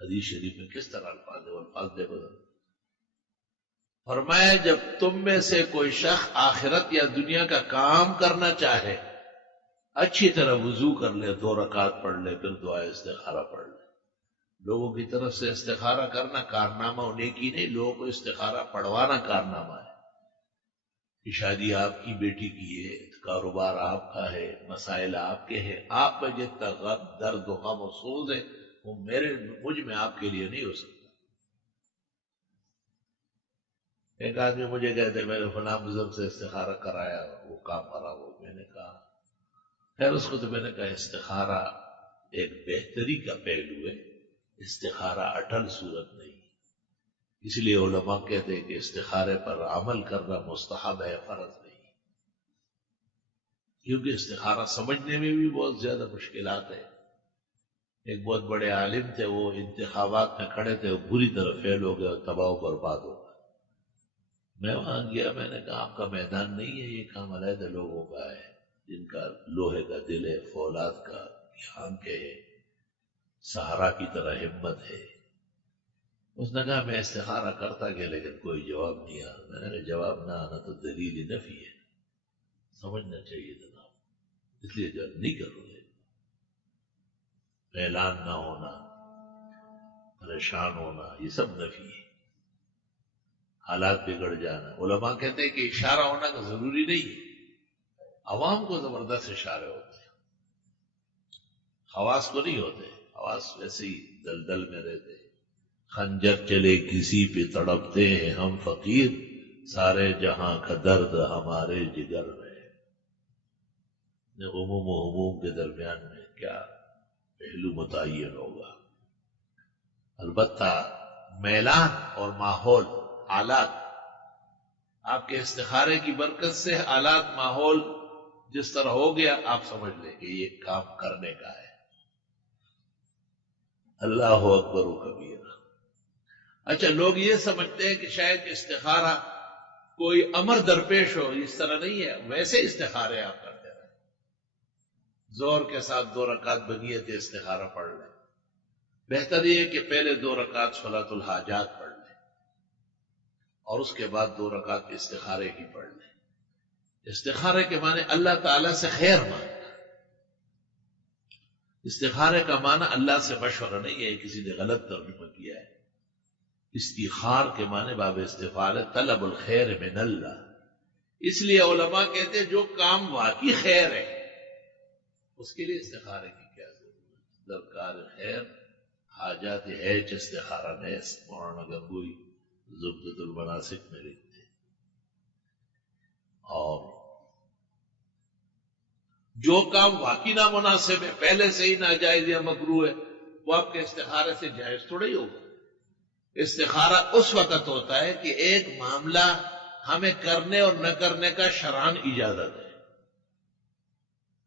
حدیث شریف میں کس طرح الفاظ ہے، وہ الفاظ دیکھو ذرا۔ فرمایا جب تم میں سے کوئی شخص آخرت یا دنیا کا کام کرنا چاہے اچھی طرح وضو کر لے، 2 رکعت پڑھ لے، پھر دعائے استخارہ پڑھ لے۔ لوگوں کی طرف سے استخارہ کرنا کارنامہ ہونے کی نہیں، لوگوں کو استخارہ پڑھوانا کارنامہ ہے کہ شادی آپ کی بیٹی کی ہے، کاروبار آپ کا ہے، مسائل آپ کے ہیں، آپ میں جتنا غم درد و غم و سوز ہے وہ مجھ میں آپ کے لیے نہیں ہو سکتا۔ ایک آدمی مجھے کہتے میں نے فلاں بزرگ سے استخارہ کرایا، وہ کام خراب ہو، میں نے کہا خیر اس کو تو میں نے کہا استخارہ ایک بہتری کا پہلو ہے، استخارہ اٹل صورت نہیں، اس لیے علماء کہتے ہیں کہ استخارے پر عمل کرنا مستحب ہے، فرض نہیں، کیونکہ استخارہ سمجھنے میں بھی بہت زیادہ مشکلات ہے۔ ایک بہت بڑے عالم تھے، وہ انتخابات میں کھڑے تھے، وہ بری طرح فیل ہو گئے اور تباہ و برباد ہو گئے۔ میں وہاں گیا، میں نے کہا آپ کا میدان نہیں ہے، یہ کام علیحدہ لوگوں کا ہے جن کا لوہے کا دل ہے، فولاد کا آنکھیں ہے، سہارا کی طرح ہمت ہے۔ اس نے کہا میں استخارہ کرتا گیا لیکن کوئی جواب نہیں آیا۔ میں نے کہا جواب نہ آنا تو دلیل نفی ہے، سمجھنا چاہیے جناب، اس لیے جو نہیں کرو گے، اعلان نہ ہونا، پریشان ہونا، یہ سب نفی ہے، حالات بگڑ جانا۔ علماء کہتے ہیں کہ اشارہ ہونا کا ضروری نہیں ہے، عوام کو زبردست اشارے ہوتے ہیں، خواص کو نہیں ہوتے، خواص ویسے ہی دلدل میں رہتے ہیں۔ خنجر چلے کسی پہ تڑپتے ہیں ہم فقیر، سارے جہاں کا درد ہمارے جگر میں۔ غموم و ہموم کے درمیان میں کیا پہلو متعین ہوگا؟ البتہ میلان اور ماحول، حالات، آپ کے استخارے کی برکت سے حالات ماحول جس طرح ہو گیا آپ سمجھ لیں کہ یہ کام کرنے کا ہے۔ اللہ اکبر و کبیرہ۔ اچھا لوگ یہ سمجھتے ہیں کہ شاید استخارہ کوئی امر درپیش ہو، اس طرح نہیں ہے، ویسے استخارے آپ کرتے رہے، زور کے ساتھ 2 رکعت بنیت استخارہ پڑھ لیں۔ بہتر یہ ہے کہ پہلے 2 رکعت صلاۃ الحاجات پڑھ لیں اور اس کے بعد 2 رکعت استخارے کی پڑھ لیں۔ استخارے کے معنی اللہ تعالیٰ سے خیر مانگنا، استخارے کا معنی اللہ سے مشورہ نہیں ہے، کسی نے غلط ترجمہ کیا ہے۔ استخار کے معنی باب استفعال ہے، طلب الخیر من اللہ، اس لیے علماء کہتے ہیں جو کام واقعی خیر ہے اس کے لیے استخارے کی کیا ضرورت؟ درکار خیر حاجات ہے استخارہ نیس، مولانا گنگوئی زبدۃ المناسک میں لکھتے ہیں۔ اور جو کام واقعی نامناسب ہے، پہلے سے ہی ناجائز یا مکروہ ہے، وہ آپ کے استخارے سے جائز تھوڑا ہی ہوگا۔ استخارہ اس وقت ہوتا ہے کہ ایک معاملہ ہمیں کرنے اور نہ کرنے کا شرعاً اجازت ہے،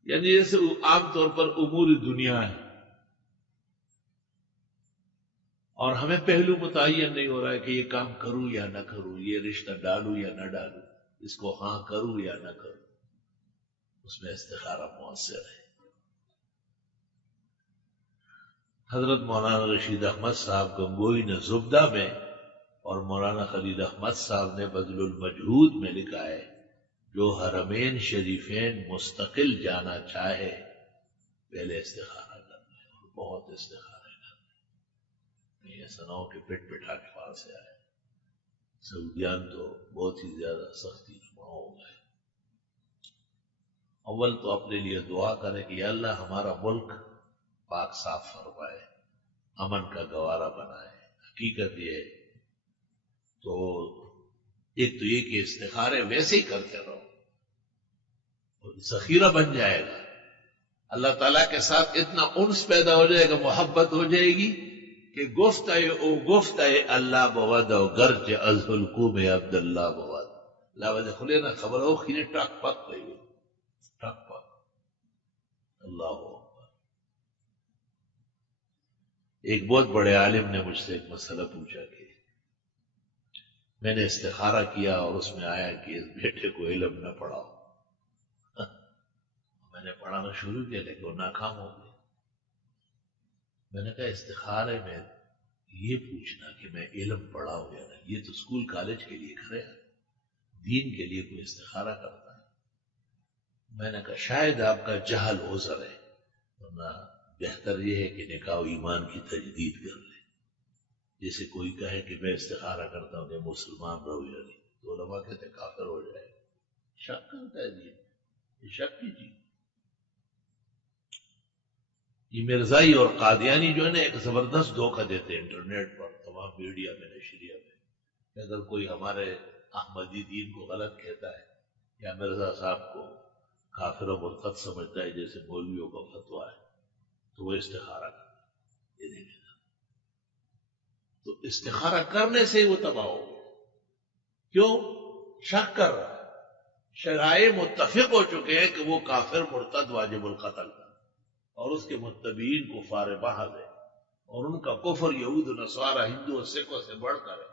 یعنی جیسے عام طور پر امور دنیا ہے اور ہمیں پہلو متعین نہیں ہو رہا ہے کہ یہ کام کروں یا نہ کروں، یہ رشتہ ڈالوں یا نہ ڈالوں، اس کو ہاں کروں یا نہ کروں، اس میں استخارہ مؤثر ہے۔ حضرت مولانا رشید احمد صاحب گنگوئی نے زبدہ میں اور مولانا خلیل احمد صاحب نے بذل المجہود میں لکھا ہے جو حرمین شریفین مستقل جانا چاہے پہلے استخارہ کرنا ہے، اور بہت استخارہ کرنا ہے، ایسا نہ ہو کہ پٹ پٹا کے پاس سے آئے۔ سعودیان تو بہت ہی زیادہ سختی نما ہو گئے۔ اول تو اپنے لیے دعا کرے کہ یا اللہ ہمارا ملک پاک صاف فرمائے، امن کا گوارا بنائے۔ حقیقت یہ تو ایک تو یہ کہ استخارے ویسے ہی کرتے رہو، ذخیرہ بن جائے گا، اللہ تعالیٰ کے ساتھ اتنا انس پیدا ہو جائے گا، محبت ہو جائے گی کہ گفتہ اللہ بود و گرچ از حلقوم عبداللہ بود، اللہ وجہ خلے نہ خبر ہو خینے ٹاک پاک لے گئی، ٹاک پاک۔ اللہ ایک بہت بڑے عالم نے مجھ سے ایک مسئلہ پوچھا کہ میں نے استخارہ کیا اور اس میں آیا کہ اس بیٹے کو علم نہ پڑھاؤ۔ میں نے پڑھانا شروع کیا لیکن وہ ناکام ہو گیا۔ میں نے کہا استخارے میں یہ پوچھنا کہ میں علم پڑھا ہوں یا نہیں، یہ تو اسکول کالج کے لیے کرے، دین کے لیے کوئی استخارہ کرتا ہے؟ میں نے کہا شاید آپ کا جہل عذر ہے، ورنہ بہتر یہ ہے کہ نکاح و ایمان کی تجدید کر لے۔ جیسے کوئی کہے کہ میں استخارہ کرتا ہوں کہ مسلمان رہو یا نہیں، تو علماء کہتے ہیں کافر ہو جائے گا۔ شک کرتا ہے یہ شک کیجیے۔ یہ مرزائی اور قادیانی جو ہے نا ایک زبردست دھوکہ دیتے ہیں انٹرنیٹ پر، تمام میڈیا میں، نشریہ میں، کہ اگر کوئی ہمارے احمدی دین کو غلط کہتا ہے یا مرزا صاحب کو کافر و مرتد سمجھتا ہے جیسے مولویوں کا فتویٰ ہے تو وہ استخارہ کرتا ہے۔ یہ نہیں کہتا، تو استخارہ کرنے سے ہی وہ تباہ ہو گیا۔ کیوں؟ شک کر رہا ہے۔ شرائع متفق ہو چکے ہیں کہ وہ کافر مرتد واجب القتل ہے، اور اس کے متبعین کفار محض ہے، اور ان کا کفر یہود و نصارہ، ہندو اور سکھوں سے بڑھ کر ہے،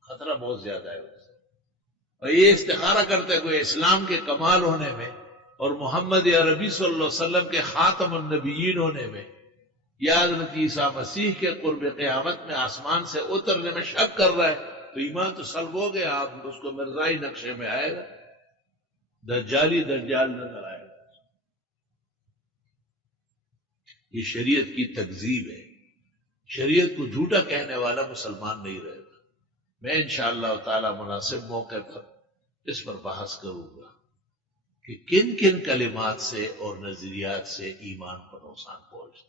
خطرہ بہت زیادہ ہے اس سے۔ اور یہ استخارہ کرتے ہوئے اسلام کے کمال ہونے میں اور محمد عربی صلی اللہ علیہ وسلم کے خاتم النبیین ہونے میں یا حضرت عیسیٰ مسیح کے قرب قیامت میں آسمان سے اترنے میں شک کر رہا ہے تو ایمان تو سلب ہو گیا۔ آپ اس کو مرزائی نقشے میں آئے گا، دجالی دجال نظر آئے گا۔ یہ شریعت کی تکذیب ہے، شریعت کو جھوٹا کہنے والا مسلمان نہیں رہے گا۔ میں انشاءاللہ تعالی مناسب موقع پر اس پر بحث کروں گا کہ کن کن کلمات سے اور نظریات سے ایمان پر نقصان پہنچتا ہے۔